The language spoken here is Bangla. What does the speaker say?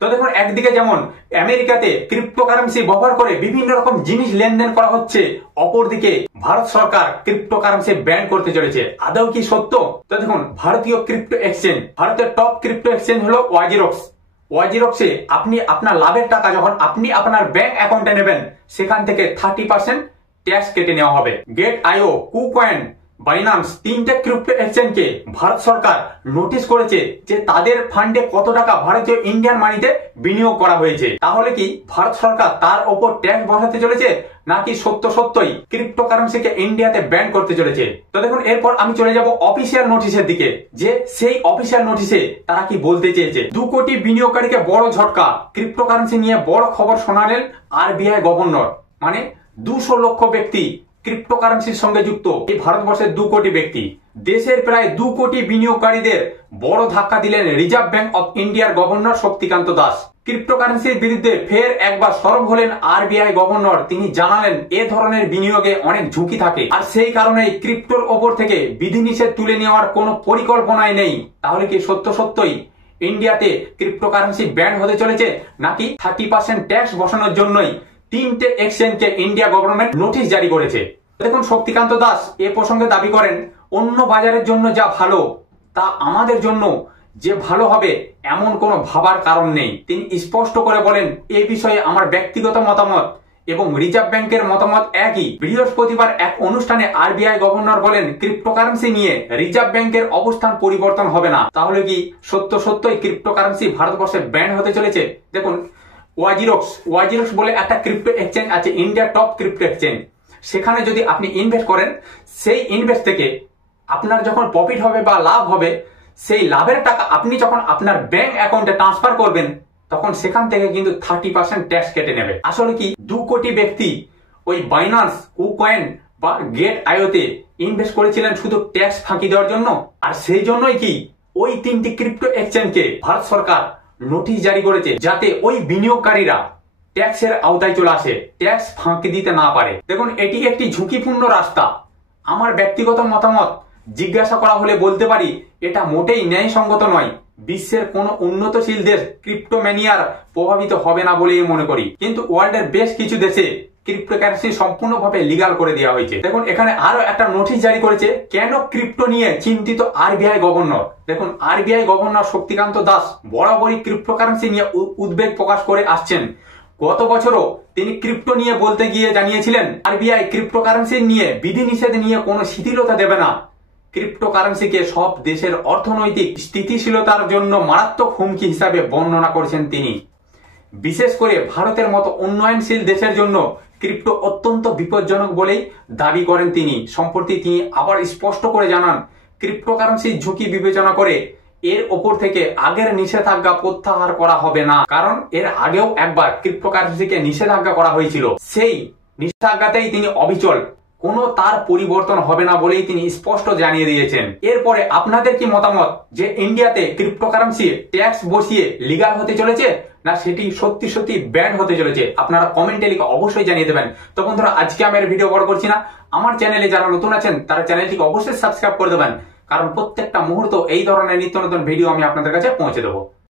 তো দেখুন, একদিকে যেমন আমেরিকাতে ক্রিপ্টোকারেন্সি ব্যবহার করে বিভিন্ন রকম জিনিস লেনদেন করা হচ্ছে, অপরদিকে ভারত সরকার ক্রিপ্টোকারেন্সি ব্যান করতে চলেছে। আদৌ কি সত্য? তো দেখুন, ভারতীয় ক্রিপ্টো এক্সচেঞ্জ, ভারতের টপ ক্রিপ্টো এক্সচেঞ্জ হলো ওয়াজিরক্স। ওয়াজিরক্সে আপনি আপনার লাভের টাকা যখন আপনি আপনার ব্যাংক অ্যাকাউন্টে নেবেন, সেখান থেকে 30% ট্যাক্স কেটে নেওয়া হবে। গেট আইও, কুকয়েন, বাইনান্স, তিনটে ক্রিপ্টো এক্সচেঞ্জকে ভারত সরকার নোটিশ করেছে যে তাদের ফান্ডে কত টাকা ভারতীয় ইন্ডিয়ান মানিতে বিনিয়োগ করা হয়েছে। তাহলে কি ভারত সরকার তার ওপর ট্যাক্স বসাতে চলেছে, নাকি সত্যই ক্রিপ্টোকারেন্সিকে ইন্ডিয়াতে ব্যান করতে চলেছে? তো দেখুন, এরপর আমি চলে যাব অফিসিয়াল নোটিশের দিকে, যে সেই অফিসিয়াল নোটিশে তারা কি বলতে চেয়েছে। 2 কোটি বিনিয়োগকারীকে বড় ঝটকা, ক্রিপ্টোকারেন্সি নিয়ে বড় খবর শোনালেন আরবিআই গভর্নর। মানে 200 লক্ষ ব্যক্তি ক্রিপ্টোকারেন্সির সঙ্গে যুক্ত, এই ভারতবর্ষের 2 কোটি ব্যক্তি, দেশের প্রায় 2 কোটি বিনিয়োগকারীদের বড় ধাক্কা দিলেন রিজার্ভ ব্যাংক অফ ইন্ডিয়ার গভর্নর শক্তিকান্ত দাস। ক্রিপ্টোকারেন্সির বিরুদ্ধে ফের একবার সরব হলেন আরবিআই গভর্নর। তিনি জানালেন এ ধরনের বিনিয়োগে অনেক ঝুঁকি থাকে, আর সেই কারণেই ক্রিপ্টোর ওপর থেকে বিধিনিষেধ তুলে নেওয়ার কোনো পরিকল্পনাই নেই। তাহলে কি সত্যই ইন্ডিয়াতে ক্রিপ্টোকারেন্সি ব্যান হতে চলেছে, নাকি 30% ট্যাক্স বসানোর জন্যই 3টে এক্সচেঞ্জকে ইন্ডিয়া গভর্নমেন্ট নোটিশ জারি করেছে? দেখুন, শক্তিকান্ত দাস এ প্রসঙ্গে দাবি করেন, অন্য বাজারের জন্য যা ভালো তা আমাদের জন্য যে ভালো হবে এমন কোনো ভাবার কারণ নেই। তিনি স্পষ্ট করে বলেন, এ বিষয়ে আমার ব্যক্তিগত মতামত এবং রিজার্ভ ব্যাংকের মতামত একই। বৃহস্পতিবার এক অনুষ্ঠানে আরবিআই গভর্নর বলেন, ক্রিপ্টোকারেন্সি নিয়ে রিজার্ভ ব্যাংকের অবস্থান পরিবর্তন হবে না। তাহলে কি সত্যই ক্রিপ্টোকারেন্সি ভারতবর্ষে ব্যান হতে চলেছে? দেখুন, ওয়াজিরক্স বলে একটা ক্রিপ্টো এক্সচেঞ্জ আছে, ইন্ডিয়ার টপ ক্রিপ্টো এক্সচেঞ্জ। সেখানে যদি আপনি ইনভেস্ট করেন, সেই ইনভেস্ট থেকে আপনার যখন প্রফিট হবে বা লাভ হবে, সেই লাভের টাকা আপনি যখন আপনার ব্যাংক অ্যাকাউন্টে ট্রান্সফার করবেন, তখন সেখান থেকে কিন্তু 30% ট্যাক্স কেটে নেবে। আসলে কি 2 কোটি ব্যক্তি ওই বাইনান্স, কুকয়েন বা গেট আইওতে ইনভেস্ট করেছিলেন শুধু ট্যাক্স ফাঁকি দেওয়ার জন্য? আর সেই জন্যই কি ওই 3টি ক্রিপ্টো এক্সচেঞ্জকে ভারত সরকার নোটিশ জারি করেছে, যাতে ওই বিনিয়োগকারীরা ট্যাক্সের আওতায় চলে আসে, ট্যাক্স ফাঁকি দিতে না পারে। দেখুন, এটি একটি ঝুঁকিপূর্ণ রাস্তা। আমার ব্যক্তিগত মতামত জিজ্ঞাসা করা হলে বলতে পারি, এটা মোটেই ন্যায়সঙ্গত নয়। বিশ্বের কোন উন্নতশীল দেশ ক্রিপ্টোম্যানিয়ার প্রভাবিত হবে না বলেই মনে করি, কিন্তু ওয়ার্ল্ডের বেশ কিছু দেশে ক্রিপ্টোকারেন্সি সম্পূর্ণভাবে লিগাল করে দেওয়া হয়েছে। দেখুন, এখানে আরো একটা নোটিশ জারি করেছে, কেন ক্রিপ্টো নিয়ে চিন্তিত আরবিআই গভর্নর। দেখুন, আরবিআই গভর্নর শক্তিকান্ত দাস বরাবরই ক্রিপ্টোকারেন্সি নিয়ে উদ্বেগ প্রকাশ করে আসছেন। গত বছরও তিনি ক্রিপ্টো নিয়ে বলতে গিয়ে জানিয়েছিলেন, আরবিআই ক্রিপ্টোকারেন্সি নিয়ে বিধিনিষেধ নিয়ে কোনো শিথিলতা দেবে না। ক্রিপ্টোকারেন্সিকে সব দেশের অর্থনৈতিক স্থিতিশীলতার জন্য মারাত্মক হুমকি হিসাবে বর্ণনা করেছেন তিনি। বিশেষ করে ভারতের মতো উন্নয়নশীল দেশের জন্য ক্রিপ্টো অত্যন্ত বিপজ্জনক বলেই দাবি করেন তিনি। সম্প্রতি তিনি আবার স্পষ্ট করে জানান, ক্রিপ্টোকারেন্সির ঝুঁকি বিবেচনা করে এর ওপর থেকে আগের নিষেধাজ্ঞা প্রত্যাহার করা হবে না, কারণ এর আগেও একবার ক্রিপ্টোকারেন্সিকে নিষেধাজ্ঞা করা হয়েছিল। সেই নিষেধাজ্ঞাতেই তিনি অবিচল, কোনো তার পরিবর্তন হবে না বলেই তিনি স্পষ্ট জানিয়ে দিয়েছেন। এরপরে আপনাদের কি মতামত, যে ইন্ডিয়াতে ক্রিপ্টোকারেন্সি ট্যাক্স বসিয়ে লিগাল হতে চলেছে, না সেটি সত্যি ব্যান হতে চলেছে? আপনারা কমেন্টে লিখে অবশ্যই জানিয়ে দেবেন। তো বন্ধুরা, আজকে আমি এর ভিডিও বড় করছি না। আমার চ্যানেলে যারা নতুন আছেন তারা চ্যানেলটিকে অবশ্যই সাবস্ক্রাইব করে দেবেন, কারণ প্রত্যেকটা মুহূর্ত এই ধরনের নিত্য নতুন ভিডিও আমি আপনাদের কাছে পৌঁছে দেবো।